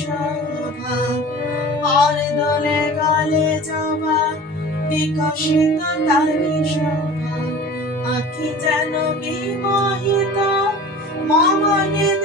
শোভা, আর দোলে গালে জবা, বিকশিত তারি শোভা, আখি যেন বিমোহিত, মমনে